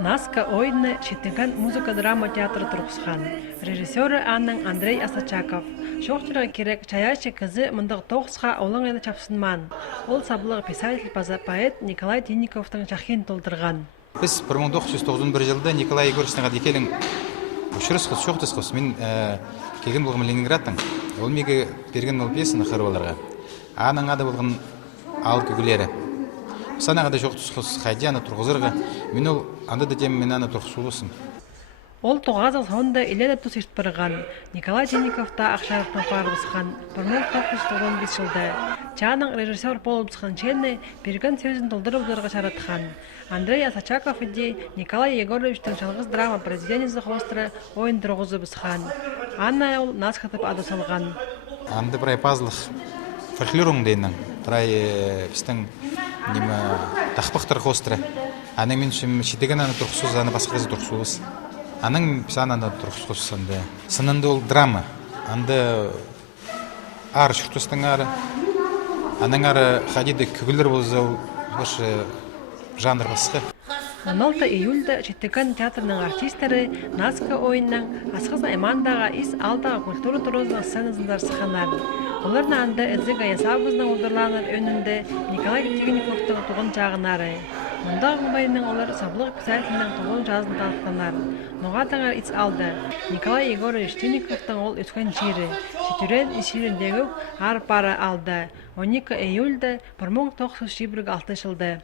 Наска ойыны Шеттенген музыка-драма театры тұрғысқан. Режиссері Андрей Асачаков. Шоқтырға керек чаяшы кізі мұндық тоғысқа олың әлі чапсынман. Ол саблығы писатель поэт Николай Тинниковтың жақен толтырған. Біз 1991 жылда Николай Егоровичтің адекелің үшірісқыз, шоқтысқыз. Мен келген болғым Ленинградтың. Ол меге берген ол пьесаны қырваларға. Аның ады болған ал күгілері. Санаға да жоқтысқыз, қайды аны тұрғызырға. Мен ол анда да дем мен аны тұрғысуылысын. Ол тоғазыл сонда иледі тұс ештпірған. Николай Тинниковта ақшарықтың парғысқан. 1995 жылда. Чаның режиссер болып тұсқан ченне берген сөзін толдырып ұларға шаратқан. Андрей Асачаков иде Николай Егоровичтің жалғыз драма президенізі қостыры ойын тұрғызы бұсқан. Анна ол нас қатып ады салған. Анды бірай пазлық фольклорың дейінің. Бірай біздің тақпақтар қостыры. Аның мен шетеген аны тұрқысыз, аны басқа қызы тұрқысыз. Аның писан аны тұрқысыз анды. Сынынды ол драма. Анды ары шүртістің ары. Аның ары қадиді күгілдер болызы бұшы жанр басқы. 16 июльда Шеттенген театрының артистері Наска ойынның асқыз аймандағы ис алдағы культура тұрғызының сценасындар сықанар. Олардың анды Эдзига Ясабызның ұлдырланыр önünde Николай Тинниковтың туғын жағынары. Мұнда ғылбайының олар саблық писателінің туғын жазын танықтанар. Ноғатыңар ис алды. Николай Егорович Тинниковтың ол өткен жері. Шетүрен ишеріндегі ар-пары алды. 12 июльда 1926 жылды.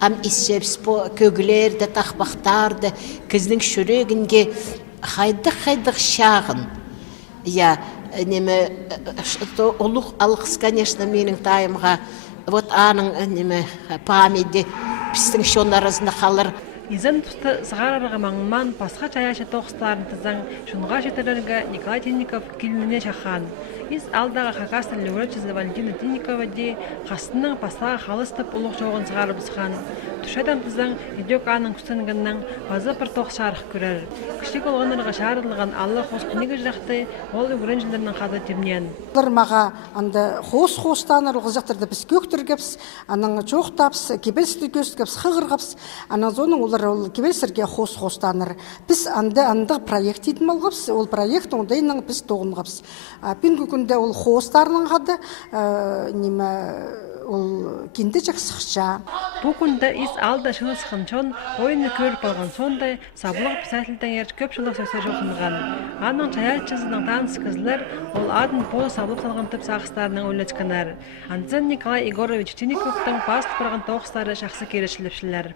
Ам иссерс по көглерді, тақпақтарды, кіздің шүрегінге хайдық шағын. Я неме олух алғыс, конечно, менің тайымға вот аның неме памяти пістің шон арасында қалыр. Изен тұсты сығарарға маңынан пасқа чаяшы тоқыстарын тізің шынға жетірерге Николай Тинников келміне шақан. Из алдағы қақастыр леуречізі Валентина Тинникова де қастының пасаға қалыстып ұлық жоғын сығарып ұсқан. Түшәден тізің едек аның күстінгіннің базы бір тоқ шарық көрер. Кішік олғанырға шарылған аллы қос күнегі жақты ол үгірен жылдерінің қады темнен. Маға анды қос-қостаныр ұғызақтырды біз көктіргепс, аның жоқтапс, кебелсті көстігепс, қығырғапс, аның зоның олар кебелсірге қос-қостаныр. Біз андық проект етім алғапс, ол проект ондайының біз тоғынғапс. Пенгі күнде ол қостарының қады, ол кенде жақсықша. Бұл күнді ис алда шылы сықынчон, ойыны көріп алған сондай, сабылық писателден ерч көп жылық сөздер жоқынған. Аның чаячызының таныс кізлер, ол адын пол сабылық салған түп сақыстарының өлечкінер. Андзен Николай Егорович Тинниковтың паст бұрған тоқыстары шақсы керешіліпшілер.